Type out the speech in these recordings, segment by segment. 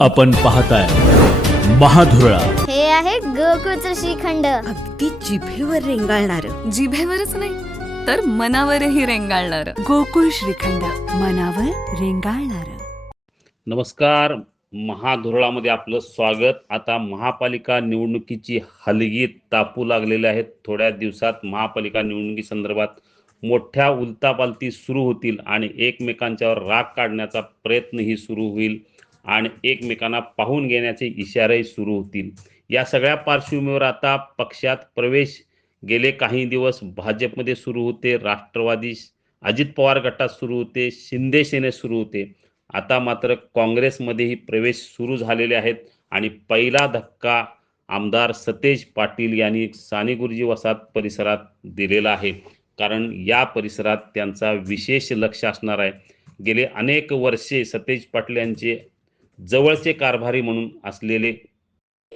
आपण पाहताय महाधुरळा. हे आहे गोकुळचं श्रीखंड. अगदी जिभेवर रेंगाळणार. जिभेवरच नाही तर मनावरही रेंगाळणार. गोकुळ श्रीखंड मनावर रेंगाळणार. नमस्कार महाधुरळामध्ये आपलं स्वागत. आता महापालिका निवडणुकीची हलगी तापू लागलेली आहेत थोड्या दिवसात महापालिका निवडणुकी संदर्भात मोठ्या उलतापालती सुरू होतील आणि एकमेकांच्यावर राग काढण्याचा प्रयत्नही सुरू होईल. आणि एकमेकांना पाहून घेण्याचे इशारे सुरू होतील. या सगळ्या पार्श्वभूमीवर आता पक्षात प्रवेश गेले काही दिवस भाजपमध्ये सुरू होते राष्ट्रवादी अजित पवार गटात सुरू होते शिंदे सेने सुरू होते. आता मात्र काँग्रेसमध्येही प्रवेश सुरू झालेले आहेत आणि पहिला धक्का आमदार सतेज पाटील यांनी साने गुरुजी वसाहत परिसरात दिलेला आहे. कारण या परिसरात त्यांचा विशेष लक्ष असणार आहे. गेले अनेक वर्षे सतेज पाटील यांचे जवळचे कारभारी म्हणून असलेले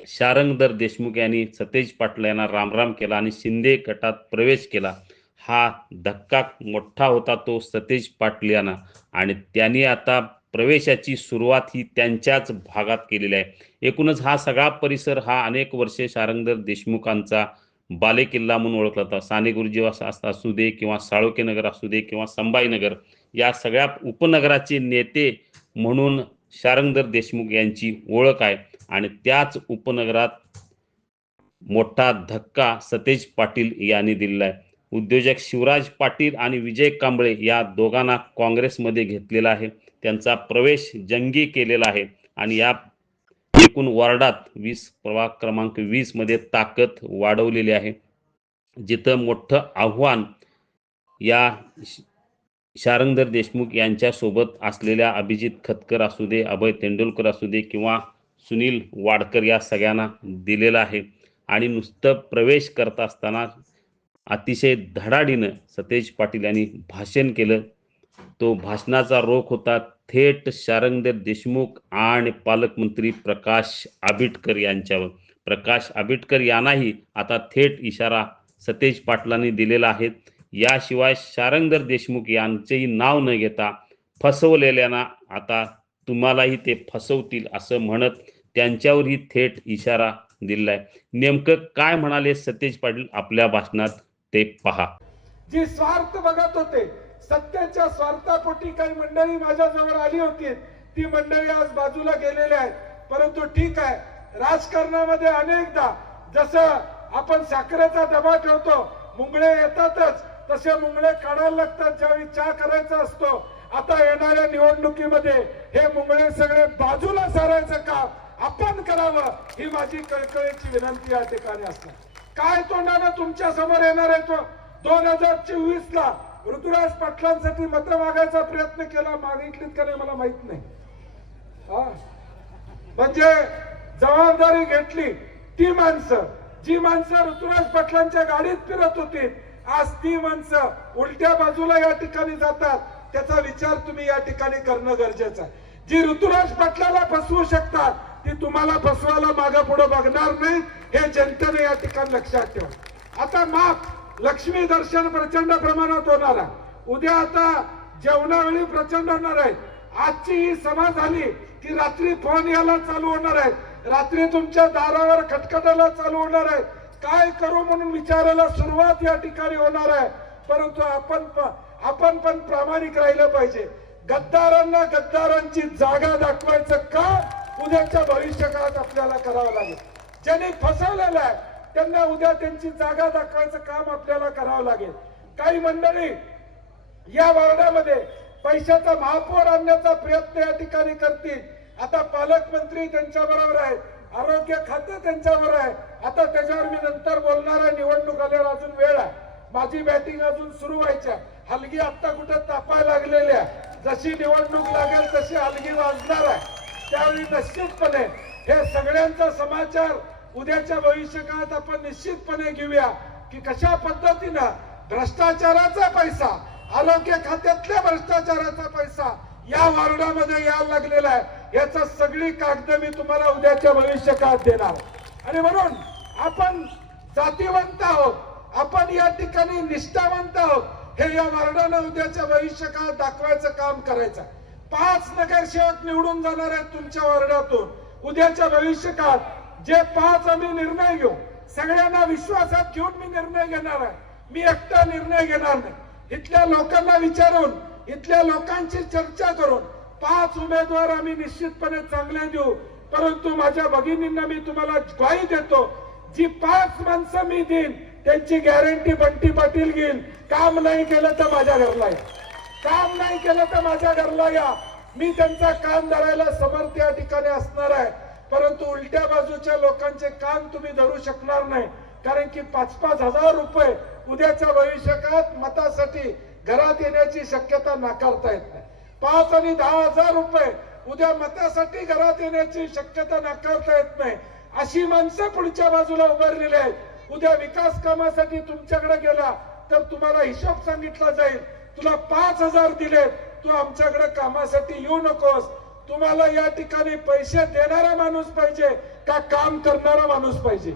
शारंगधर देशमुख यांनी सतेज पाटला यांना रामराम केला आणि शिंदे गटात प्रवेश केला. हा धक्का मोठा होता तो सतेज पाटील यांना. आणि त्यांनी आता प्रवेशाची सुरुवात ही त्यांच्याच भागात केलेली आहे. एकूणच हा सगळा परिसर हा अनेक वर्षे शारंगधर देशमुखांचा बालेकिल्ला म्हणून ओळखला जातो. साने गुरुजी असू दे किंवा साळोके नगर असू दे किंवा संभाजीनगर या सगळ्या उपनगराचे नेते म्हणून शारंगधर देशमुख यांची ओळख आहे. आणि त्याच उपनगरात मोठा धक्का सतेज पाटील यांनी दिलेला आहे. उद्योजक शिवराज पाटील आणि विजय कांबळे या दोघांना काँग्रेसमध्ये घेतलेला आहे. त्यांचा प्रवेश जंगी केलेला आहे. आणि या एकूण वॉर्डात वीस प्रभाग क्रमांक वीसमध्ये ताकद वाढवलेली आहे. जिथं मोठं आव्हान या श- शारंगधर देशमुख यांच्यासोबत असलेल्या अभिजित खतकर असू दे अभय तेंडुलकर असू दे किंवा सुनील वाडकर या सगळ्यांना दिलेला आहे. आणि नुसतं प्रवेश करत असताना अतिशय धडाडीनं सतेज पाटील यांनी भाषण केलं. तो भाषणाचा रोख होता. थेट शारंगदेव देशमुख आणि पालकमंत्री प्रकाश आबिटकर यांच्यावर. प्रकाश आबिटकर यांनाही आता थेट इशारा सतेज पाटलांनी दिलेला आहे. याशिवाय शारंगधर देशमुख यांचेही नाव न घेता फसवलेल्यांना आता तुम्हालाही ते फसवतील असं म्हणत त्यांच्यावरही थेट इशारा दिलाय. नेमकं काय म्हणाले सतेज पाटील आपल्या भाषणात ते पहा. जे स्वार्थ बघत होते सत्याच्या स्वार्थापोटी काही मंडळी माझ्याजवळ आली होती. ती मंडळी आज बाजूला गेलेली आहेत. परंतु ठीक आहे राजकारणामध्ये अनेकदा जसं आपण साखरेचा दबा ठेवतो मुंगळे येतातच. तसे मुंगळे काढायला लागतात ज्यावेळी चा करायचा असतो. आता येणाऱ्या निवडणुकीमध्ये हे मुंगळे सगळे बाजूला सारायचं काम आपण करावं ही माझी कळकळीची विनंती या ठिकाणी असते. काय तोंडानं तुमच्यासमोर येणार आहे तो? दोन हजार चोवीस ला ऋतुराज पाटलांसाठी मत मागायचा प्रयत्न केला मागितलीत का नाही मला माहीत नाही. म्हणजे जबाबदारी घेतली ती माणसं. जी माणसं ऋतुराज पाटलांच्या गाडीत फिरत होती आज ती माणसं उलट्या बाजूला या ठिकाणी जातात. त्याचा विचार तुम्ही या ठिकाणी करणं गरजेचं आहे. जी ऋतुराज पाटलाला फसवू शकतात ती तुम्हाला फसवायला मागे पुढे बघणार नाही. हे जनतेने या ठिकाणी लक्षात ठेवा. आता माफ लक्ष्मी दर्शन प्रचंड प्रमाणात होणार आहे. उद्या आता जेवणावेळी प्रचंड होणार आहे. आजची ही सभा झाली की रात्री फोन यायला चालू होणार आहे. रात्री तुमच्या दारावर खटखटायला चालू होणार आहे. काय करू म्हणून विचारायला सुरुवात या ठिकाणी होणार आहे. परंतु आपण आपण पण प्रामाणिक राहिलं पाहिजे. गद्दारांना गद्दारांची जागा दाखवायचं काम उद्याच्या भविष्य काळात आपल्याला करावं लागेल. ज्यांनी फसवलेलं आहे त्यांना उद्या त्यांची जागा दाखवायचं काम आपल्याला करावं लागेल. काही मंडळी या वार्डामध्ये पैशाचा महापौर आणण्याचा प्रयत्न या ठिकाणी करतील. आता पालकमंत्री त्यांच्या बरोबर आहेत. आरोग्य खातं त्यांच्यावर आहे. आता त्याच्यावर मी नंतर बोलणार आहे. निवडणूक आल्यावर अजून वेळ आहे. माझी बॅटिंग अजून सुरू व्हायच्या हलगी आत्ता कुठं तापायला लागलेल्या जशी निवडणूक लागेल तशी हलगी वाजणार आहे. त्यावेळी निश्चितपणे हे सगळ्यांचा समाचार उद्याच्या भविष्य काळात आपण निश्चितपणे घेऊया की कशा पद्धतीनं भ्रष्टाचाराचा पैसा आरोग्य खात्यातल्या भ्रष्टाचाराचा पैसा या वार्डामध्ये यायला लागलेला आहे. याचा सगळी कागद मी तुम्हाला उद्याच्या भविष्य काळात देणार. आणि म्हणून आपण जातीवंत आहोत. आपण या ठिकाणी निष्ठावंत आहोत. हे या वार्डानं उद्याच्या भविष्य काळात दाखवायचं काम करायचं पाच नगरसेवक निवडून जाणार आहेत तुमच्या वार्डातून. उद्याच्या भविष्यकाळात जे पाच आम्ही निर्णय घेऊ सगळ्यांना विश्वासात घेऊन मी निर्णय घेणार आहे. मी एकटा निर्णय घेणार नाही. इथल्या लोकांना विचारून इथल्या लोकांची चर्चा करून पाच उमेदवार आम्ही निश्चितपणे चांगले देऊ. परंतु माझ्या भगिनींना मी तुम्हाला ग्वाही देतो जी पाच माणसं मी देईन त्यांची गॅरंटी बंटी पाटील घेईन काम नाही केलं तर माझ्या घरला या. काम नाही केलं तर माझ्या घरला या. मी त्यांचा काम धरायला समर्थ या ठिकाणी असणार आहे. परंतु उलट्या बाजूच्या लोकांचे काम तुम्ही धरू शकणार नाही. कारण की पाच पाच हजार रुपये उद्याच्या भविष्यकाळात मतासाठी घरात येण्याची शक्यता नाकारता येत नाही. पाच आणि दहा हजार रुपये. उद्या मतासाठी घरात येण्याची शक्यता नाकारता येत नाही. अशी माणसं पुढच्या बाजूला उभारलेली आहेत. उद्या विकास कामासाठी तुमच्याकडे गेला तर तुम्हाला हिशोब सांगितला जाईल. तुला पाच हजार दिले तू आमच्याकडे कामासाठी येऊ नकोस. तुम्हाला या ठिकाणी पैसे देणारा माणूस पाहिजे का काम करणारा माणूस पाहिजे?